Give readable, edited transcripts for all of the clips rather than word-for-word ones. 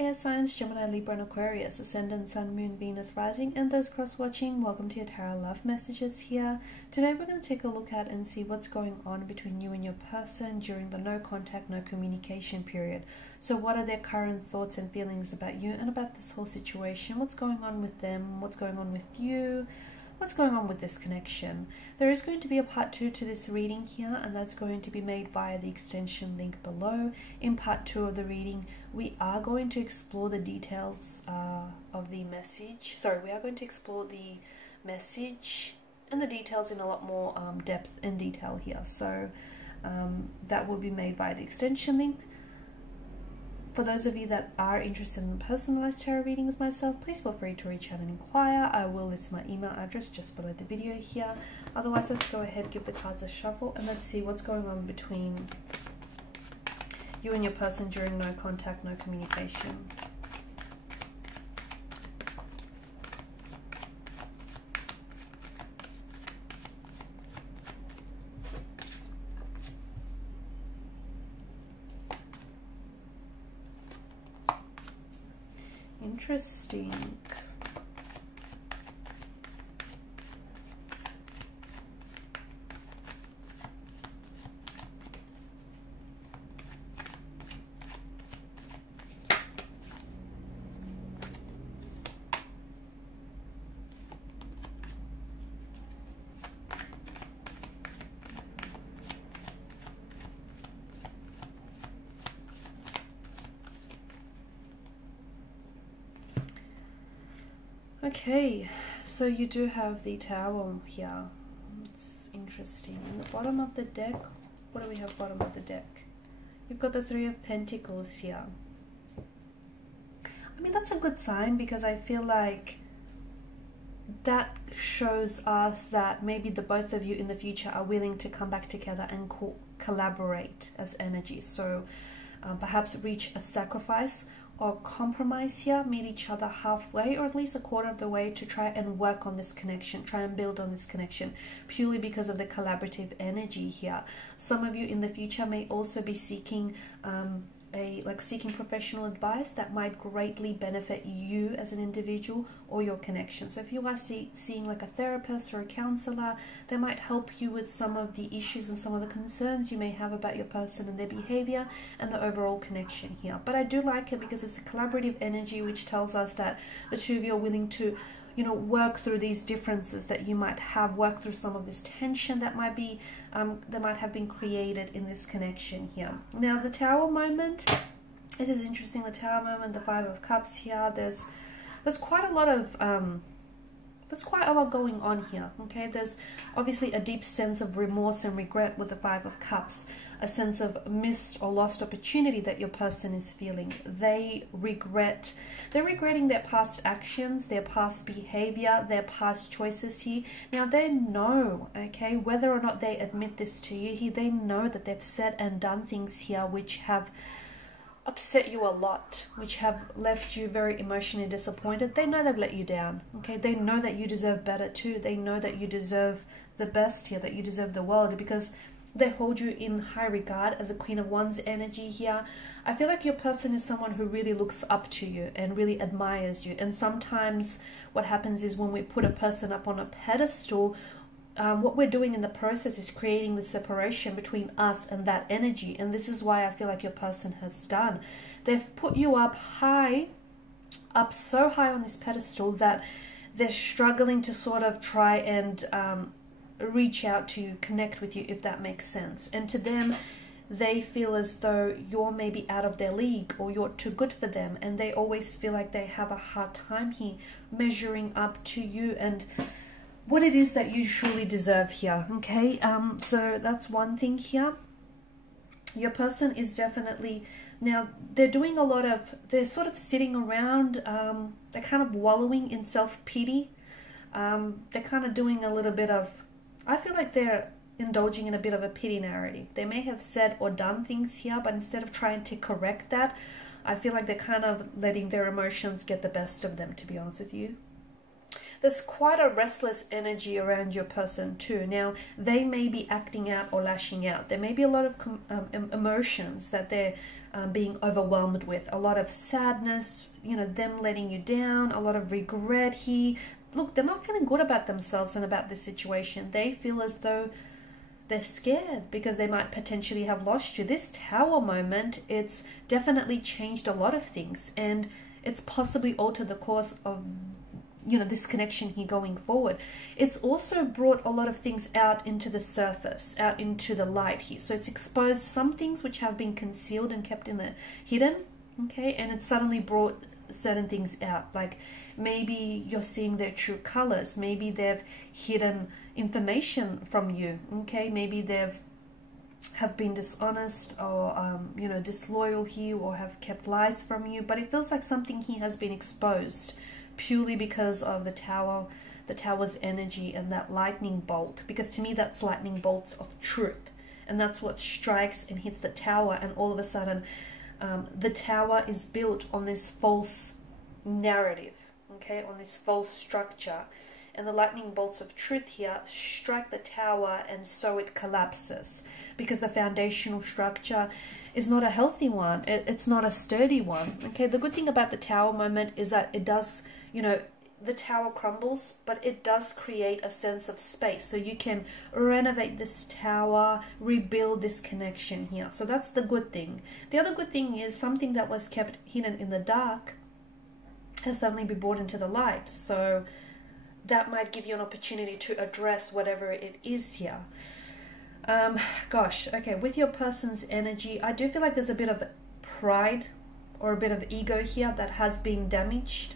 air signs, Gemini, Libra and Aquarius, Ascendant, Sun, Moon, Venus, Rising, and those cross-watching, welcome to your Tarot Love Messages here. Today we're going to take a look at and see what's going on between you and your person during the no contact, no communication period. So what are their current thoughts and feelings about you and about this whole situation? What's going on with them? What's going on with you? What's going on with this connection? There is going to be a part 2 to this reading here, and that's going to be made via the extension link below. In part 2 of the reading, we are going to explore the details of the message. Sorry, we are going to explore the message and the details in a lot more depth and detail here. So that will be made via the extension link. For those of you that are interested in personalized tarot reading with myself, please feel free to reach out and inquire. I will list my email address just below the video here. Otherwise, let's go ahead, give the cards a shuffle, and let's see what's going on between you and your person during no contact, no communication. Interesting. Okay, so you do have the Tower here. It's interesting. In the bottom of the deck, what do we have bottom of the deck? You've got the Three of Pentacles here. I mean, that's a good sign because I feel like that shows us that maybe the both of you in the future are willing to come back together and collaborate as energy. So perhaps reach a sacrifice or compromise here, meet each other halfway or at least a quarter of the way to try and work on this connection, try and build on this connection, purely because of the collaborative energy here. Some of you in the future may also be seeking seeking professional advice that might greatly benefit you as an individual or your connection. So if you are seeing like a therapist or a counselor, they might help you with some of the issues and some of the concerns you may have about your person and their behavior and the overall connection here. But I do like it because it's a collaborative energy, which tells us that the two of you are willing to, you know, work through these differences that you might have, work through some of this tension that might be that might have been created in this connection here. Now the Tower moment, this is interesting. The Tower moment, the Five of Cups here. There's quite a lot of going on here. Okay, there's obviously a deep sense of remorse and regret with the Five of Cups, a sense of missed or lost opportunity that your person is feeling. They're regretting their past actions, their past behavior, their past choices here. Now they know, okay, whether or not they admit this to you here, they know that they've said and done things here which have upset you a lot, which have left you very emotionally disappointed. They know they've let you down. Okay, they know that you deserve better too. They know that you deserve the best here, that you deserve the world, because they hold you in high regard as the Queen of Wands energy here. I feel like your person is someone who really looks up to you and really admires you. And sometimes what happens is when we put a person up on a pedestal, what we're doing in the process is creating the separation between us and that energy. And this is why I feel like your person has done. They've put you up high, up so high on this pedestal that they're struggling to sort of try and reach out to you, connect with you, if that makes sense. And to them, they feel as though you're maybe out of their league or you're too good for them. And they always feel like they have a hard time here measuring up to you and what it is that you truly deserve here. Okay, so that's one thing here. Your person is definitely, now they're doing a lot of, they're sort of sitting around, they're kind of wallowing in self-pity. They're kind of doing a little bit of, I feel like they're indulging in a bit of a pity narrative. They may have said or done things here, but instead of trying to correct that, I feel like they're kind of letting their emotions get the best of them, to be honest with you. there's quite a restless energy around your person too. Now, they may be acting out or lashing out. There may be a lot of emotions that they're being overwhelmed with. A lot of sadness, you know, them letting you down, a lot of regret here. Look, they're not feeling good about themselves and about this situation. They feel as though they're scared because they might potentially have lost you. This Tower moment, it's definitely changed a lot of things, and it's possibly altered the course of, you know, this connection here going forward. It's also brought a lot of things out into the surface, out into the light here. So it's exposed some things which have been concealed and kept in the hidden, okay? And it's suddenly brought certain things out. Like maybe you're seeing their true colors. Maybe they've hidden information from you, okay? Maybe they've have been dishonest or you know, disloyal here, or have kept lies from you. But it feels like something here has been exposed purely because of the Tower's energy and that lightning bolt. Because to me, that's lightning bolts of truth, and that's what strikes and hits the Tower. And all of a sudden, the Tower is built on this false narrative, okay, on this false structure. And the lightning bolts of truth here strike the Tower, and so it collapses, because the foundational structure is not a healthy one. It's not a sturdy one. Okay, the good thing about the Tower moment is that it does, you know, the Tower crumbles, but it does create a sense of space. So you can renovate this Tower, rebuild this connection here. So that's the good thing. The other good thing is something that was kept hidden in the dark has suddenly been brought into the light. So that might give you an opportunity to address whatever it is here. Gosh, okay, with your person's energy, I do feel like there's a bit of pride or a bit of ego here that has been damaged,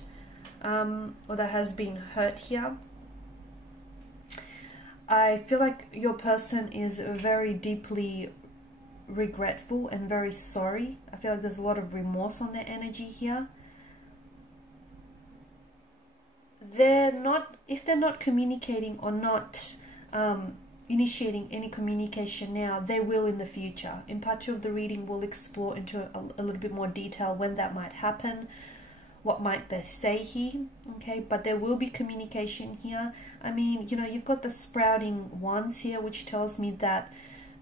or that has been hurt here. I feel like your person is very deeply regretful and very sorry. I feel like there's a lot of remorse on their energy here. If they're not communicating or not initiating any communication now, they will in the future. In part 2 of the reading, we'll explore into a little bit more detail when that might happen, what might they say here, okay? But there will be communication here. I mean, you know, you've got the sprouting wands here, which tells me that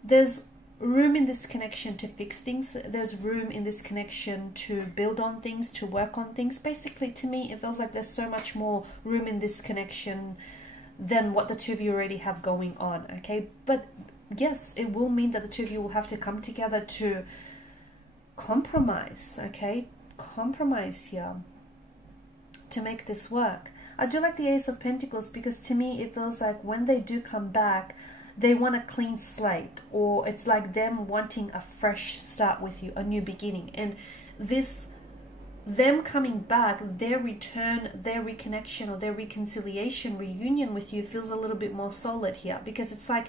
there's room in this connection to fix things. There's room in this connection to build on things, to work on things. Basically, to me, it feels like there's so much more room in this connection than what the two of you already have going on, okay? But yes, it will mean that the two of you will have to come together to compromise, okay? Compromise here to make this work. I do like the Ace of Pentacles, because to me, it feels like when they do come back, they want a clean slate, or it's like them wanting a fresh start with you, a new beginning. And this, them coming back, their return, their reconnection, or their reconciliation, reunion with you feels a little bit more solid here, because it's like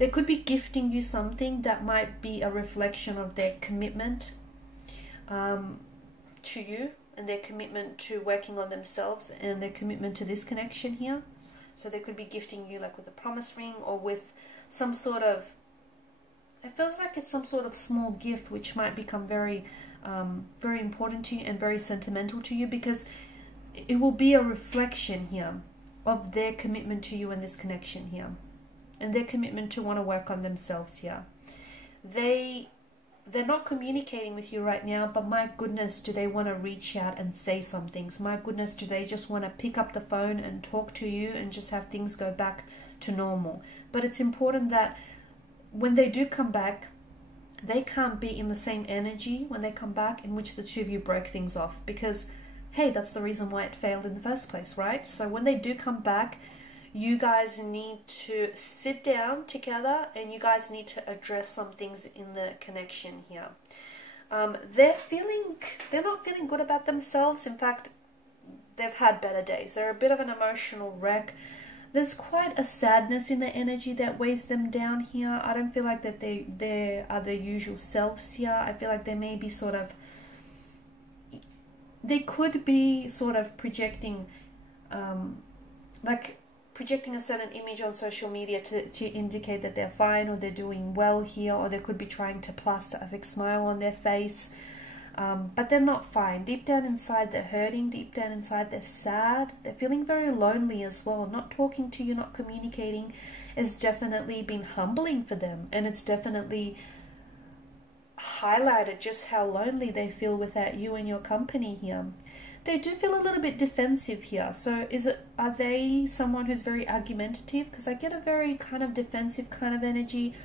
they could be gifting you something that might be a reflection of their commitment to you, and their commitment to working on themselves, and their commitment to this connection here. So they could be gifting you like with a promise ring, or with some sort of, it feels like it's some sort of small gift which might become very, very important to you and very sentimental to you, because it will be a reflection here of their commitment to you in this connection here, and their commitment to want to work on themselves here. They're not communicating with you right now, but my goodness, do they want to reach out and say some things? My goodness, do they just want to pick up the phone and talk to you and just have things go back to normal? But it's important that when they do come back, they can't be in the same energy when they come back in which the two of you broke things off, because, hey, that's the reason why it failed in the first place, right? So when they do come back, you guys need to sit down together, and you guys need to address some things in the connection here. They're not feeling good about themselves. In fact, they've had better days. They're a bit of an emotional wreck. There's quite a sadness in their energy that weighs them down here. I don't feel like that they are their usual selves here. I feel like they may be sort of, they could be sort of projecting, projecting a certain image on social media to indicate that they're fine or they're doing well here, or they could be trying to plaster a fake smile on their face. but they're not fine. Deep down inside, they're hurting. Deep down inside, they're sad. They're feeling very lonely as well. Not talking to you, not communicating has definitely been humbling for them. And it's definitely highlighted just how lonely they feel without you and your company here. They do feel a little bit defensive here. So are they someone who's very argumentative? Because I get a very kind of defensive kind of energy.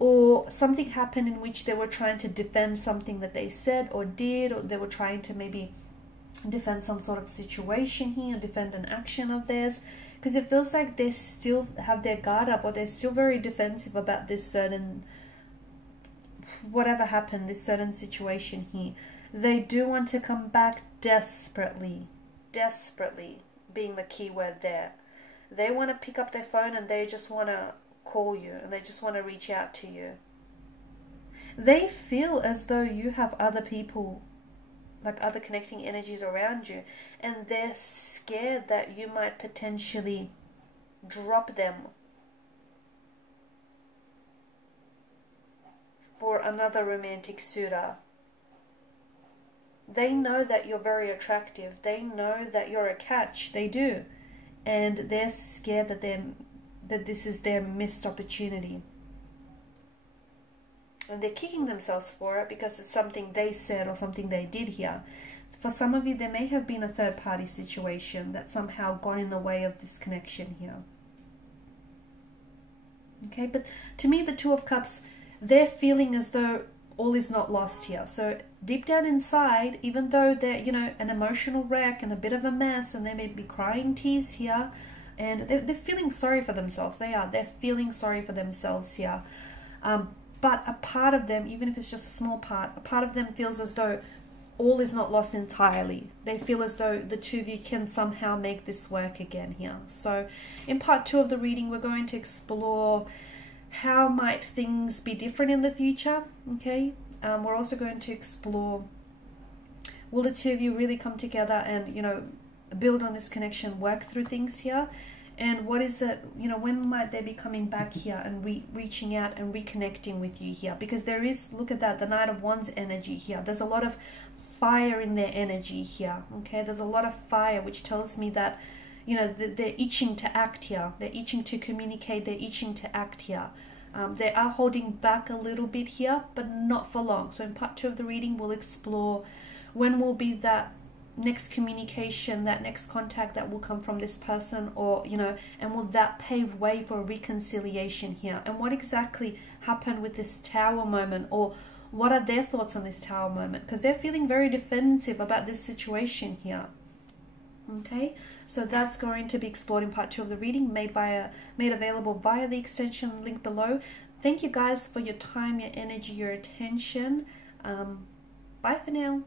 Or something happened in which they were trying to defend something that they said or did, or they were trying to maybe defend some sort of situation here, defend an action of theirs, because it feels like they still have their guard up, or they're still very defensive about this certain, whatever happened, this certain situation here. They do want to come back desperately, desperately being the key word there. They want to pick up their phone and they just want to call you, and they just want to reach out to you. They feel as though you have other people, like other connecting energies around you, and they're scared that you might potentially drop them for another romantic suitor. They know that you're very attractive. They know that you're a catch. They do. And they're scared that this is their missed opportunity. And they're kicking themselves for it because it's something they said or something they did here. For some of you, there may have been a third-party situation that somehow got in the way of this connection here. Okay, but to me, the Two of Cups, they're feeling as though all is not lost here. So deep down inside, even though they're, you know, an emotional wreck and a bit of a mess, and they may be crying tears here, and they're feeling sorry for themselves. They're feeling sorry for themselves here. But a part of them, even if it's just a small part, a part of them feels as though all is not lost entirely. They feel as though the two of you can somehow make this work again here. So in part 2 of the reading, we're going to explore how might things be different in the future, okay? We're also going to explore, will the two of you really come together and, you know, build on this connection, work through things here? And what is it, you know, when might they be coming back here and reaching out and reconnecting with you here? Because there is, look at that, the Knight of Wands energy here. There's a lot of fire in their energy here, okay? There's a lot of fire, which tells me that, you know, they're itching to act here. They're itching to communicate. They're itching to act here. They are holding back a little bit here, but not for long. So in part 2 of the reading, we'll explore when will be that next communication, that next contact that will come from this person, or, you know, and will that pave way for reconciliation here? And what exactly happened with this Tower moment, or what are their thoughts on this Tower moment? Because they're feeling very defensive about this situation here. Okay, so that's going to be explored in part 2 of the reading, made available via the extension link below. Thank you guys for your time, your energy, your attention. Bye for now.